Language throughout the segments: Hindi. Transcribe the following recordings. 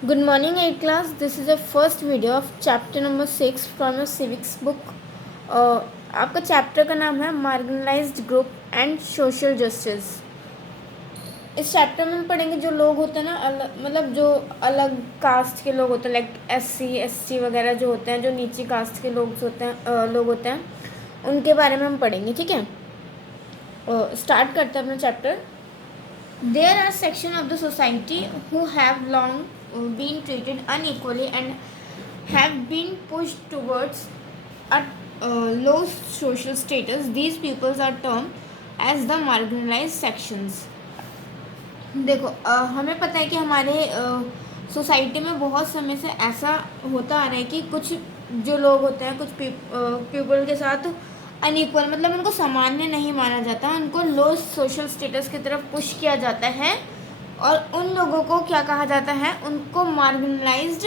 Good morning, 8th class. This is the first video of chapter number 6 from your civics book. आपका चैप्टर का नाम है marginalised group and social justice. इस चैप्टर में हम पढ़ेंगे जो लोग होते हैं ना, मतलब जो अलग कास्ट के लोग होते हैं, लाइक SC ST वगैरह जो होते हैं, जो नीची कास्ट के लोग होते हैं उनके बारे में हम पढ़ेंगे. ठीक है, स्टार्ट करते हैं अपना chapter. There are sections of the society who have long been treated unequally and have been pushed towards a low social status. These peoples are termed as the marginalized sections. देखो, हमें पता है कि हमारे सोसाइटी में बहुत समय से ऐसा होता आ रहा है कि कुछ जो लोग होते हैं, कुछ पीपल के साथ अनइक्वल, मतलब उनको सामान्य नहीं माना जाता, उनको लो सोशल स्टेटस की तरफ पुश किया जाता है और उन लोगों को क्या कहा जाता है, उनको मार्जिनलाइज्ड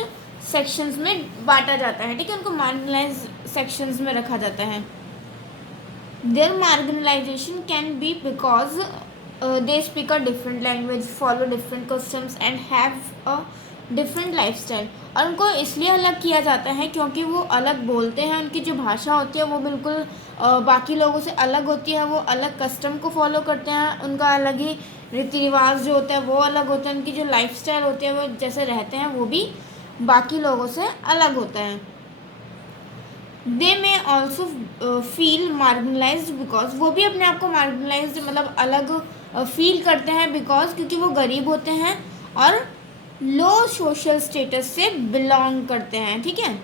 सेक्शंस में बांटा जाता है. ठीक है, उनको मार्जिनलाइज्ड सेक्शंस में रखा जाता है. There marginalisation can be because they speak a different language, follow different customs and have a different lifestyle. और उनको इसलिए अलग किया जाता है क्योंकि वो अलग बोलते हैं, उनकी जो भाषा होती है वो बिल्कुल बाकी लोगों से अलग होती है, वो अलग कस्टम को फॉलो करते हैं, उनका अलग ही रीति रिवाज जो होता है वो अलग होता है, उनकी जो लाइफस्टाइल होती है वो जैसे रहते हैं वो भी बाकी लोगों से अलग होता है. They may also feel marginalised because, वो भी अपने आप को मार्जिनलाइज्ड मतलब अलग फील करते हैं बिकॉज क्योंकि वो गरीब होते हैं और लो सोशल स्टेटस से बिलोंग करते हैं. ठीक है,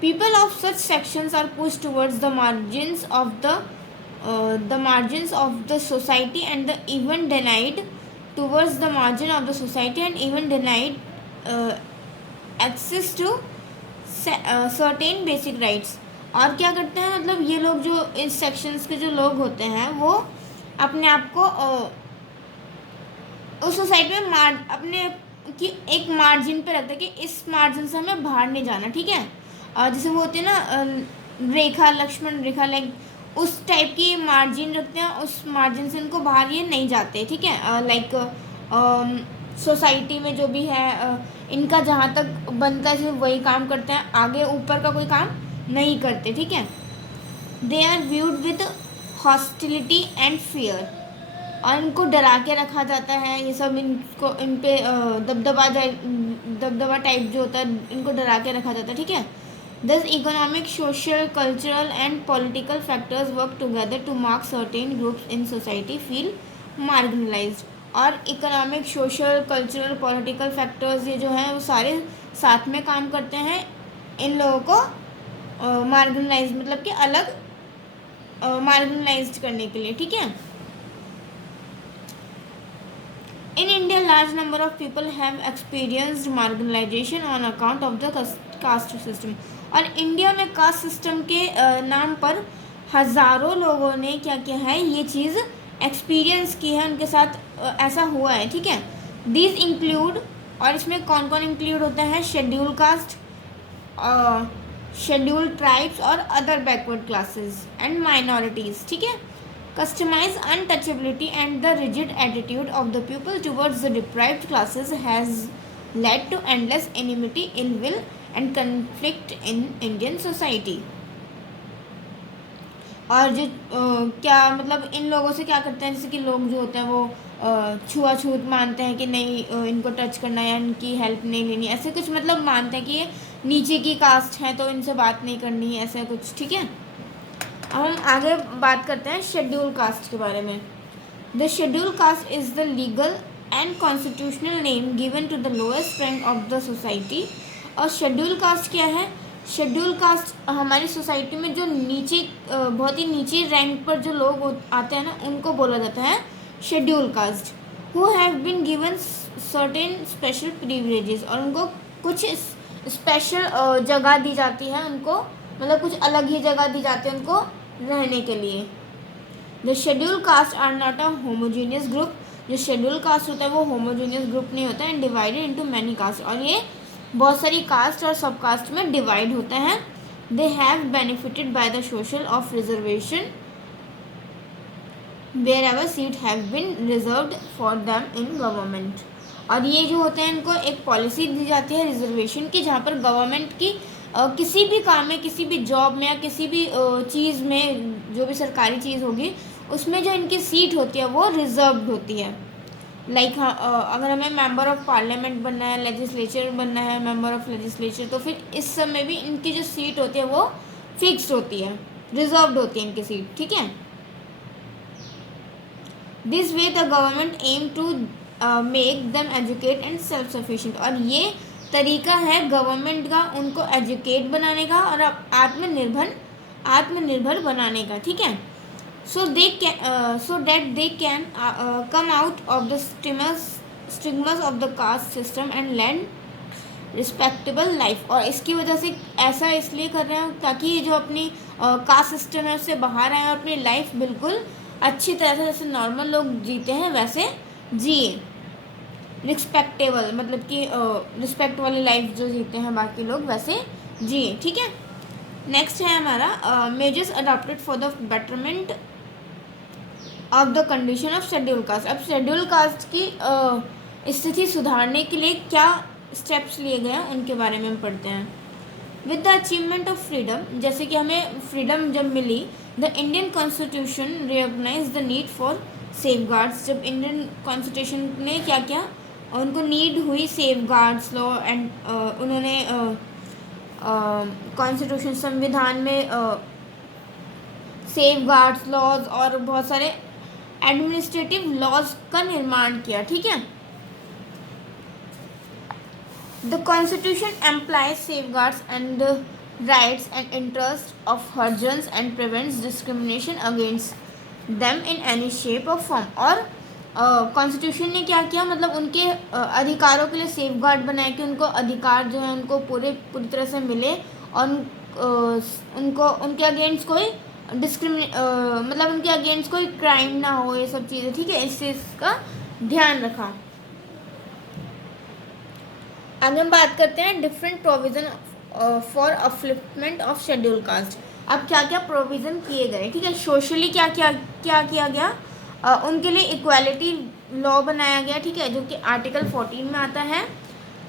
people of such sections are pushed towards the margins of the society and the even denied towards the margin of the society and even denied access to certain basic rights. और क्या करते हैं, मतलब ये लोग जो इस सेक्शंस के जो लोग होते हैं वो अपने आप को उस सोसाइटी में अपने की एक मार्जिन पे रखते हैं कि इस मार्जिन से हमें बाहर नहीं जाना. ठीक है, जैसे वो होते हैं ना रेखा, लक्ष्मण रेखा, लाइक उस टाइप की मार्जिन रखते हैं, उस मार्जिन से उनको बाहर ये नहीं जाते. ठीक है, लाइक सोसाइटी में जो भी है इनका जहाँ तक बनता है सिर्फ वही काम करते हैं, आगे ऊपर का कोई काम नहीं करते. ठीक है, they are viewed with hostility and fear, और इनको डरा के रखा जाता है. ये सब इनको इन पे दबदबा टाइप जो होता है इनको डरा के रखा जाता है. ठीक है, thus economic, social, cultural and political factors work together to mark certain groups in society feel marginalised. और economic, social, cultural, political factors ये जो हैं वो सारे साथ में काम करते हैं इन लोगों को मार्जिनलाइज मतलब कि अलग मार्जिनलाइज्ड करने के लिए. ठीक है, in India, large number of people have experienced marginalization on account of the caste system. और इंडिया में कास्ट सिस्टम के नाम पर हज़ारों लोगों ने क्या किया है, ये चीज़ एक्सपीरियंस की है, उनके साथ ऐसा हुआ है. ठीक है, दीज इंक्लूड, और इसमें कौन कौन इंक्लूड होता है, शेड्यूल कास्ट, शेड्यूल ट्राइब्स और other backward classes and minorities. ठीक है, customize untouchability and the rigid attitude of the people towards the deprived classes has led to endless enmity, ill will and conflict in Indian society. और जो क्या मतलब इन लोगों से क्या करते हैं, जैसे कि लोग जो होते हैं वो छुआछूत मानते हैं कि नहीं इनको टच करना या इनकी हेल्प नहीं लेनी, ऐसे कुछ मतलब मानते हैं कि ये नीचे की कास्ट है तो इनसे बात नहीं करनी, ऐसा कुछ. ठीक है, अब हम आगे बात करते हैं शेड्यूल कास्ट के बारे में. The schedule caste is the legal and constitutional name given to the lowest rank of the society. और शेड्यूल कास्ट क्या है, शेड्यूल कास्ट हमारी सोसाइटी में जो नीचे बहुत ही नीचे रैंक पर जो लोग आते हैं ना उनको बोला जाता है schedule caste. Who have been given certain special privileges, और उनको कुछ स्पेशल जगह दी जाती है, उनको मतलब कुछ अलग ही जगह दी जाती है उनको रहने के लिए. The schedule caste are not a homogeneous group. जो शेड्यूल कास्ट होता है वो होमोजीनियस ग्रुप नहीं होता है, डिवाइडेड इनटू मैनी कास्ट, और ये बहुत सारी कास्ट और सब कास्ट में डिवाइड होते हैं. They have benefited by the social of reservation wherever seats have been reserved for them in government. और ये जो होते हैं इनको एक पॉलिसी दी जाती है रिजर्वेशन की, जहाँ पर गवर्नमेंट की किसी भी काम में, किसी भी जॉब में या किसी भी चीज़ में, जो भी सरकारी चीज़ होगी उसमें जो इनकी सीट होती है वो रिजर्व्ड होती है। लाइक अगर हमें मेंबर ऑफ पार्लियामेंट बनना है, लेजिस्लेचर बनना है, मेंबर ऑफ लेजिस्लेचर, तो फिर इस सब में भी इनकी जो सीट होती है वो फिक्स्ड होती है, रिजर्व्ड होती है इनकी सीट, ठीक है। This way the government aim to make them educate and self sufficient. और ये तरीका है गवर्नमेंट का उनको एजुकेट बनाने का और आत्मनिर्भर बनाने का, ठीक है। so that they can come out of the stigmas of the caste system and lead respectable life. और इसकी वजह से ऐसा इसलिए कर रहे हैं ताकि ये जो अपनी कास्ट सिस्टम है उससे बाहर आए और अपनी लाइफ बिल्कुल अच्छी तरह से, जैसे नॉर्मल लोग जीते हैं वैसे जिए। रिस्पेक्टेबल मतलब कि रिस्पेक्ट वाली लाइफ जो जीते हैं बाकी लोग वैसे जिए, ठीक है। नेक्स्ट है हमारा measures adopted for the betterment of the condition of schedule caste. अब शेड्यूल कास्ट की स्थिति सुधारने के लिए क्या स्टेप्स लिए गए हैं उनके बारे में हम पढ़ते हैं। With the achievement of freedom, जैसे कि हमें फ्रीडम जब मिली, the Indian constitution recognise the need for safeguards. जब इंडियन कॉन्स्टिट्यूशन ने क्या किया, उनको नीड हुई सेफ गार्ड्स लॉ एंड उन्होंने कॉन्स्टिट्यूशन संविधान में सेफ गार्ड्स लॉज और बहुत सारे एडमिनिस्ट्रेटिव लॉज का निर्माण किया, ठीक है। The constitution employs safeguards and rights and interest of Harijans and prevents discrimination against them in any shape और फॉर्म। और कॉन्स्टिट्यूशन ने क्या किया, मतलब उनके अधिकारों के लिए सेफ गार्ड बनाए कि उनको अधिकार जो है उनको पूरी तरह से मिले और उनको उनके अगेंस्ट कोई मतलब उनके अगेंस्ट कोई क्राइम ना हो, ये सब चीज़ें, ठीक है। इस चीज़ का ध्यान रखा। आगे हम बात करते हैं different provision for upliftment of schedule caste. अब क्या क्या प्रोविज़न किए गए, ठीक है। सोशली क्या किया गया, उनके लिए इक्वालिटी लॉ बनाया गया, ठीक है, जो कि आर्टिकल 14 में आता है।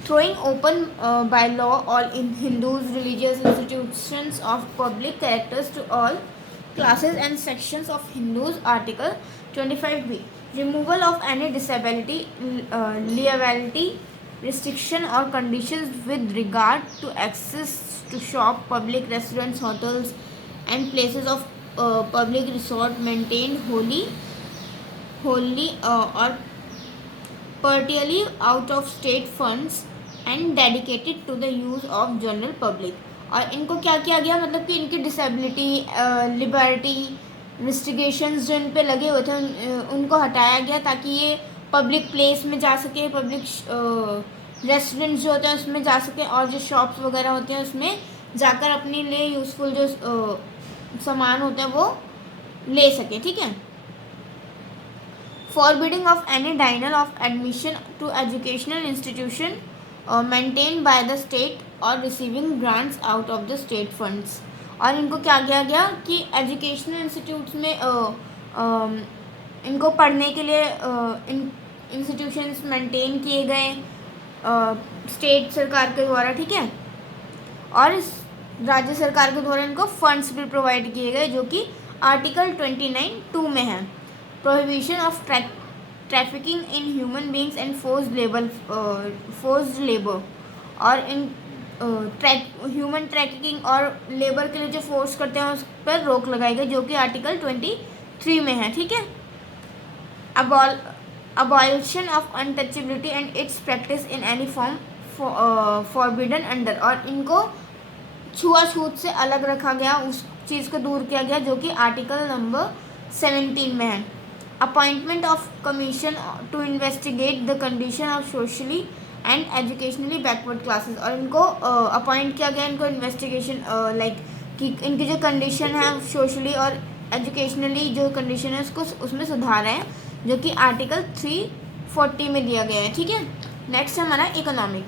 throwing open by law all in Hindus religious institutions of public characters to all classes and sections of Hindus, article 25b। removal of any disability, liability, restriction or conditions with regard to access to shop, public restaurants, hotels and places of public resort maintained wholly or partially out of state funds and dedicated to the use of general public। और इनको क्या किया गया, मतलब कि इनकी डिसेबिलिटी, लिबर्टी, रिस्ट्रिक्शंस जो इन पे लगे हुए थे उनको हटाया गया ताकि ये पब्लिक प्लेस में जा सके, पब्लिक रेस्टोरेंट्स जो होते हैं उसमें जा सके और जो शॉप्स वगैरह होते हैं उसमें जाकर अपने लिए यूज़फुल जो सामान होते हैं वो ले सके, ठीक है। forbidding of any denial of admission to educational institution maintained by the state or receiving grants out of the state funds। और इनको क्या किया गया कि एजुकेशनल इंस्टीट्यूट्स में इनको पढ़ने के लिए इंस्टीट्यूशंस मेंटेन किए गए स्टेट सरकार के द्वारा, ठीक है। और इस राज्य सरकार के द्वारा इनको फंड्स भी प्रोवाइड किए गए जो कि आर्टिकल 29(2) में है। Prohibition of trafficking in human beings and forced labour. और इन ह्यूमन ट्रैफिकिंग और लेबर के लिए जो फोर्स करते हैं उस पर रोक लगाई गई जो कि आर्टिकल 23 में है, ठीक है। Abolition of untouchability and it's practice in any form forbidden under. और इनको छुआछूत से अलग रखा गया, उस चीज़ को दूर किया गया जो कि आर्टिकल नंबर 17 में है। Appointment of commission to investigate the condition of socially and educationally backward classes. और इनको अपॉइंट किया गया, इनको इन्वेस्टिगेशन लाइक कि इनकी जो कंडीशन है सोशली और एजुकेशनली जो कंडीशन है उसको उसमें सुधार है जो कि आर्टिकल 340 में दिया गया है, ठीक है। नेक्स्ट है हमारा economic.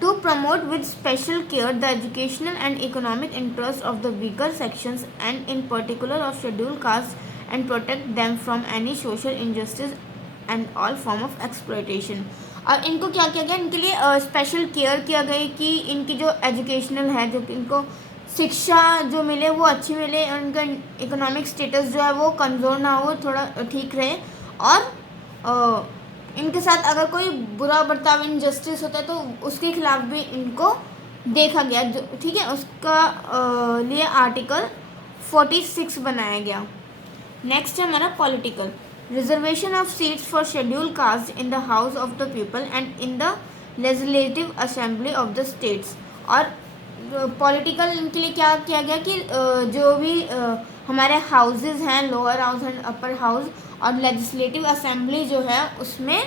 To promote with special care the educational and economic interests of the weaker sections and in particular of scheduled castes and protect them from any social injustice and all form of exploitation. और इनको क्या किया गया, इनके लिए स्पेशल केयर किया गया कि इनकी जो एजुकेशनल है, जो इनको शिक्षा जो मिले वो अच्छी मिले, उनका इकोनॉमिक स्टेटस जो है वो कमज़ोर ना हो, थोड़ा ठीक रहे। और इनके साथ अगर कोई बुरा बर्ताव, इनजस्टिस होता है तो उसके खिलाफ भी इनको देखा गया, जो ठीक है, उसका लिए आर्टिकल 46 बनाया गया। नेक्स्ट है हमारा political. Reservation of seats for schedule caste in the house of the people and in the legislative assembly of the states. और पॉलिटिकल इनके लिए क्या किया गया कि जो भी हमारे हाउसेस हैं, lower house and upper house, और लेजिस्लेटिव असेंबली जो है उसमें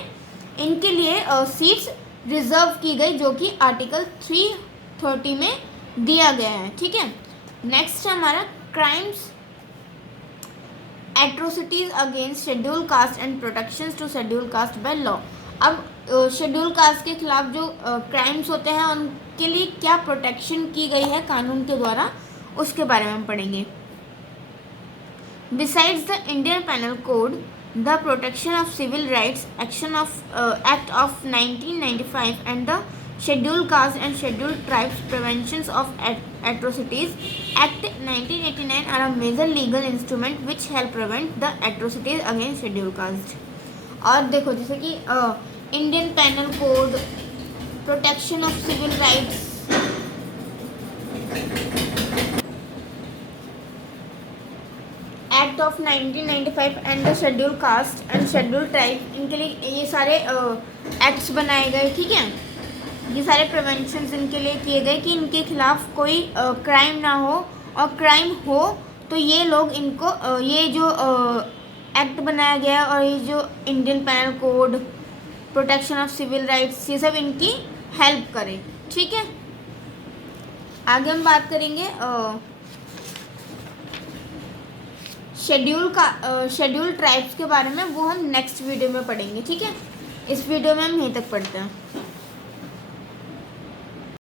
इनके लिए सीट्स रिजर्व की गई, जो कि आर्टिकल 330 में दिया गया है, ठीक है। नेक्स्ट है हमारा crimes, atrocities against schedule caste and protections to schedule caste by law. अब शेड्यूल कास्ट के खिलाफ जो क्राइम्स होते हैं उनके लिए क्या प्रोटेक्शन की गई है कानून के द्वारा, उसके बारे में हम पढ़ेंगे। Besides the Indian penal code, the protection of civil rights act of 1995 and the schedule caste and schedule tribes prevention of atrocities Act 1989 are a major legal instrument which help prevent the atrocities against scheduled caste। और देखो जैसे कि Indian penal code, protection of civil rights, act of 1995 and the schedule caste and schedule tribe, इनके लिए ये सारे एक्ट्स बनाए गए, ठीक है। ये सारे प्रिवेंशंस इनके लिए किए गए कि इनके खिलाफ कोई क्राइम ना हो, और क्राइम हो तो ये लोग इनको ये जो एक्ट बनाया गया और ये जो Indian penal code, protection of civil rights, ये सब इनकी हेल्प करे, ठीक है। आगे हम बात करेंगे शेड्यूल ट्राइब्स के बारे में, वो हम नेक्स्ट वीडियो में पढ़ेंगे, ठीक है। इस वीडियो में हम यहीं तक पढ़ते हैं।